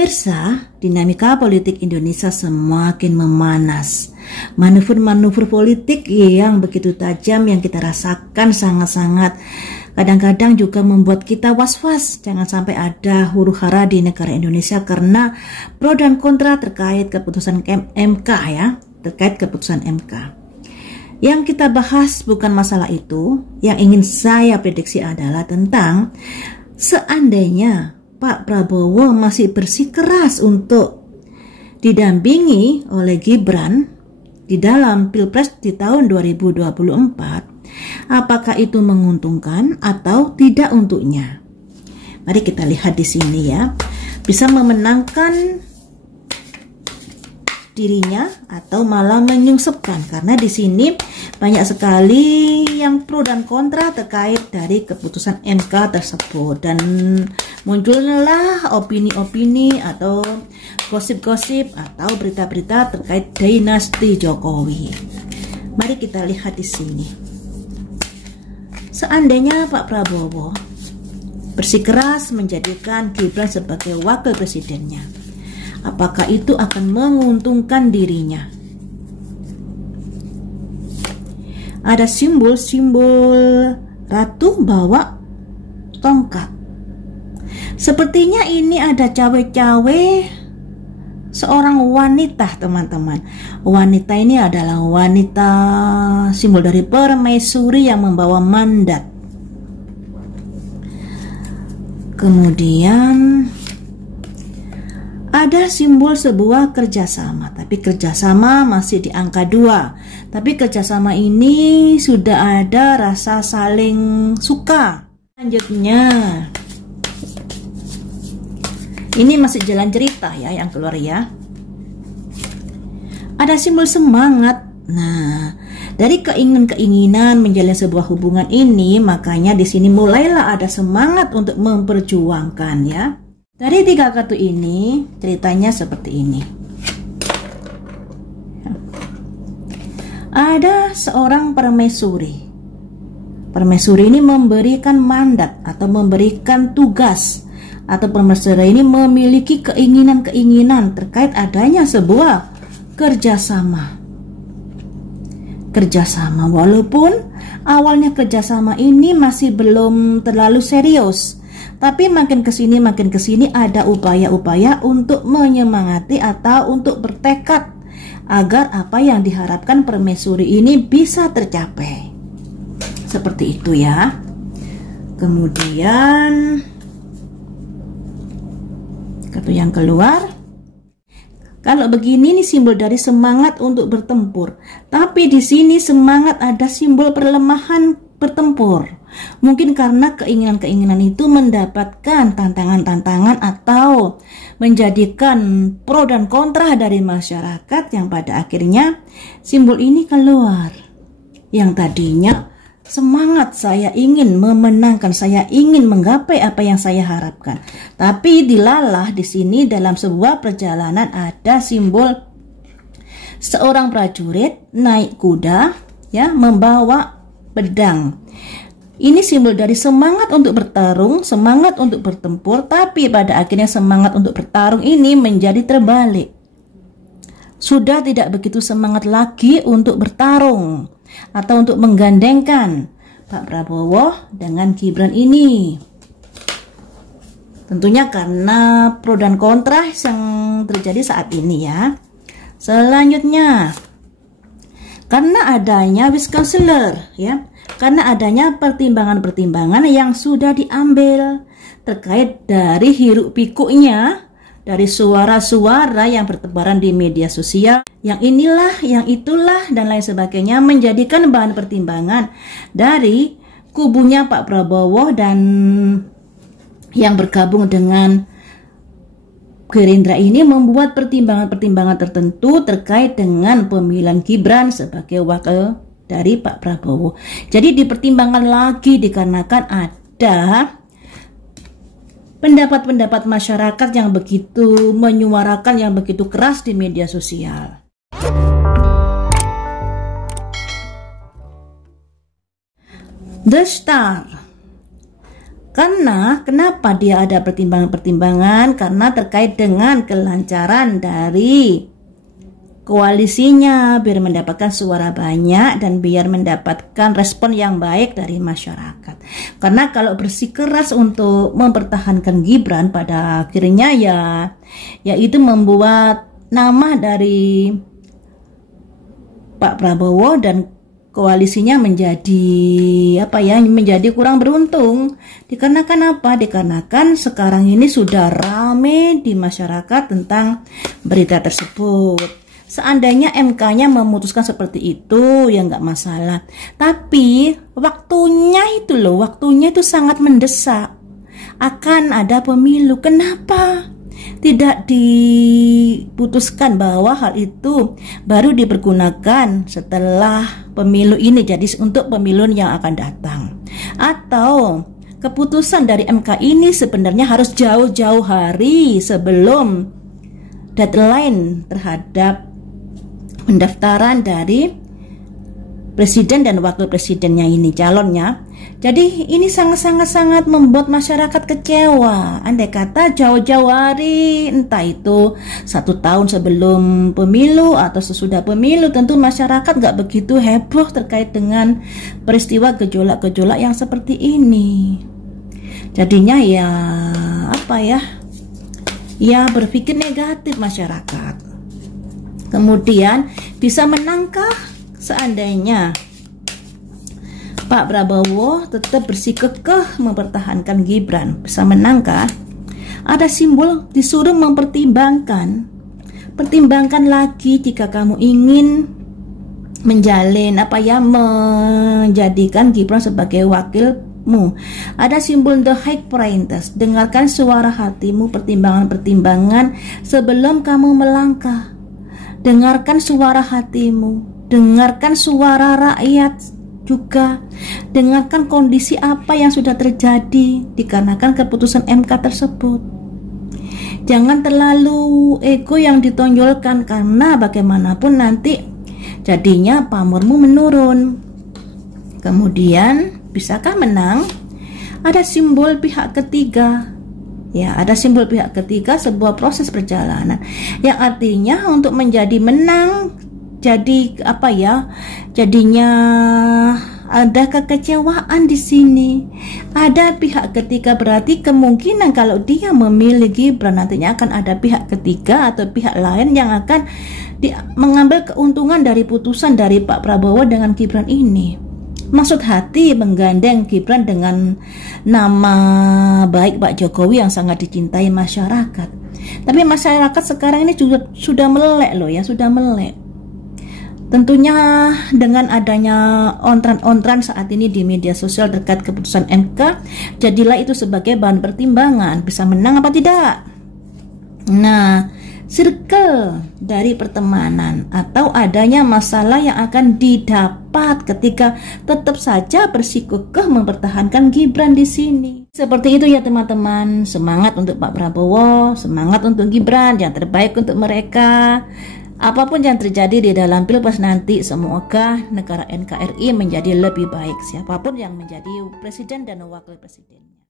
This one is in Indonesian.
Pemirsa, dinamika politik Indonesia semakin memanas. Manuver-manuver politik yang begitu tajam yang kita rasakan sangat-sangat kadang-kadang juga membuat kita was-was. Jangan sampai ada huru-hara di negara Indonesia karena pro dan kontra terkait keputusan MK ya, terkait keputusan MK. Yang kita bahas bukan masalah itu, yang ingin saya prediksi adalah tentang seandainya Pak Prabowo masih bersikeras untuk didampingi oleh Gibran di dalam Pilpres di tahun 2024, apakah itu menguntungkan atau tidak untuknya? Mari kita lihat di sini ya, bisa memenangkan dirinya atau malah menyungsepkan, karena di sini banyak sekali yang pro dan kontra terkait dari keputusan MK tersebut, dan muncullah opini-opini atau gosip-gosip atau berita-berita terkait dinasti Jokowi. Mari kita lihat di sini. Seandainya Pak Prabowo bersikeras menjadikan Gibran sebagai wakil presidennya, apakah itu akan menguntungkan dirinya? Ada simbol-simbol ratu bawa tongkat. Sepertinya ini ada cawe-cawe seorang wanita, teman-teman. Wanita ini adalah wanita simbol dari permaisuri yang membawa mandat. Kemudian ada simbol sebuah kerjasama, tapi kerjasama masih di angka 2. Tapi kerjasama ini sudah ada rasa saling suka. Selanjutnya, ini masih jalan cerita ya yang keluar ya. Ada simbol semangat. Nah, dari keinginan menjalin sebuah hubungan ini, makanya di sini mulailah ada semangat untuk memperjuangkan ya. Dari 3 kartu ini, ceritanya seperti ini. Ada seorang permaisuri. Permaisuri ini memberikan mandat atau memberikan tugas, atau permaisuri ini memiliki keinginan-keinginan terkait adanya sebuah kerjasama. Kerjasama, walaupun awalnya kerjasama ini masih belum terlalu serius, tapi makin kesini ada upaya-upaya untuk menyemangati atau untuk bertekad agar apa yang diharapkan permaisuri ini bisa tercapai. Seperti itu ya. Kemudian kartu yang keluar, kalau begini nih simbol dari semangat untuk bertempur. Tapi di sini semangat ada simbol perlemahan bertempur. Mungkin karena keinginan-keinginan itu mendapatkan tantangan-tantangan atau menjadikan pro dan kontra dari masyarakat yang pada akhirnya simbol ini keluar. Yang tadinya semangat, saya ingin memenangkan, saya ingin menggapai apa yang saya harapkan. Tapi dilalah di sini dalam sebuah perjalanan ada simbol seorang prajurit naik kuda ya, membawa pedang. Ini simbol dari semangat untuk bertarung, semangat untuk bertempur, tapi pada akhirnya semangat untuk bertarung ini menjadi terbalik. Sudah tidak begitu semangat lagi untuk bertarung atau untuk menggandengkan Pak Prabowo dengan Gibran ini. Tentunya karena pro dan kontra yang terjadi saat ini ya. Selanjutnya, karena adanya Vice Chancellor ya, karena adanya pertimbangan-pertimbangan yang sudah diambil terkait dari hiruk pikuknya, dari suara-suara yang bertebaran di media sosial, yang inilah, yang itulah, dan lain sebagainya, menjadikan bahan pertimbangan dari kubunya Pak Prabowo dan yang bergabung dengan Gerindra ini membuat pertimbangan-pertimbangan tertentu terkait dengan pemilihan Gibran sebagai wakil dari Pak Prabowo. Jadi dipertimbangkan lagi dikarenakan ada pendapat-pendapat masyarakat yang begitu menyuarakan, yang begitu keras di media sosial. The Star. Karena kenapa dia ada pertimbangan-pertimbangan? Karena terkait dengan kelancaran dari koalisinya, biar mendapatkan suara banyak dan biar mendapatkan respon yang baik dari masyarakat. Karena kalau bersikeras untuk mempertahankan Gibran, pada akhirnya ya itu membuat nama dari Pak Prabowo dan koalisinya menjadi kurang beruntung. Dikarenakan apa? Dikarenakan sekarang ini sudah rame di masyarakat tentang berita tersebut. Seandainya MK-nya memutuskan seperti itu, ya nggak masalah. Tapi waktunya itu sangat mendesak. Akan ada pemilu. Kenapa tidak diputuskan bahwa hal itu baru dipergunakan setelah pemilu ini, jadi untuk pemilu yang akan datang? Atau keputusan dari MK ini sebenarnya harus jauh-jauh hari sebelum deadline terhadap pendaftaran dari presiden dan wakil presidennya ini, calonnya. Jadi ini sangat membuat masyarakat kecewa. Andai kata jauh-jauh hari, entah itu 1 tahun sebelum pemilu atau sesudah pemilu, tentu masyarakat gak begitu heboh terkait dengan peristiwa gejolak-gejolak yang seperti ini. Jadinya ya berpikir negatif masyarakat. Kemudian bisa menangkah seandainya Pak Prabowo tetap bersikukuh mempertahankan Gibran? Bisa menangkah? Ada simbol disuruh mempertimbangkan. Pertimbangkan lagi jika kamu ingin menjadikan Gibran sebagai wakilmu. Ada simbol the high prioritas. Dengarkan suara hatimu, pertimbangan-pertimbangan sebelum kamu melangkah. Dengarkan suara hatimu, dengarkan suara rakyat juga, dengarkan kondisi apa yang sudah terjadi dikarenakan keputusan MK tersebut. Jangan terlalu ego yang ditonjolkan, karena bagaimanapun nanti jadinya pamormu menurun. Kemudian bisakah menang? Ada simbol pihak ketiga. Ya, ada simbol pihak ketiga, sebuah proses perjalanan yang artinya untuk menjadi menang, jadinya ada kekecewaan di sini. Ada pihak ketiga, berarti kemungkinan kalau dia memilih Gibran nantinya akan ada pihak ketiga atau pihak lain yang akan mengambil keuntungan dari putusan dari Pak Prabowo dengan Gibran ini. Maksud hati menggandeng Gibran dengan nama baik Pak Jokowi yang sangat dicintai masyarakat. Tapi masyarakat sekarang ini juga sudah melek sudah melek. Tentunya dengan adanya ontran-ontran saat ini di media sosial terkait keputusan MK, jadilah itu sebagai bahan pertimbangan, bisa menang apa tidak. Nah, circle dari pertemanan atau adanya masalah yang akan didapat ketika tetap saja bersikukuh mempertahankan Gibran di sini. Seperti itu ya teman-teman. Semangat untuk Pak Prabowo, semangat untuk Gibran, yang terbaik untuk mereka. Apapun yang terjadi di dalam Pilpres nanti, semoga negara NKRI menjadi lebih baik, siapapun yang menjadi presiden dan wakil presidennya.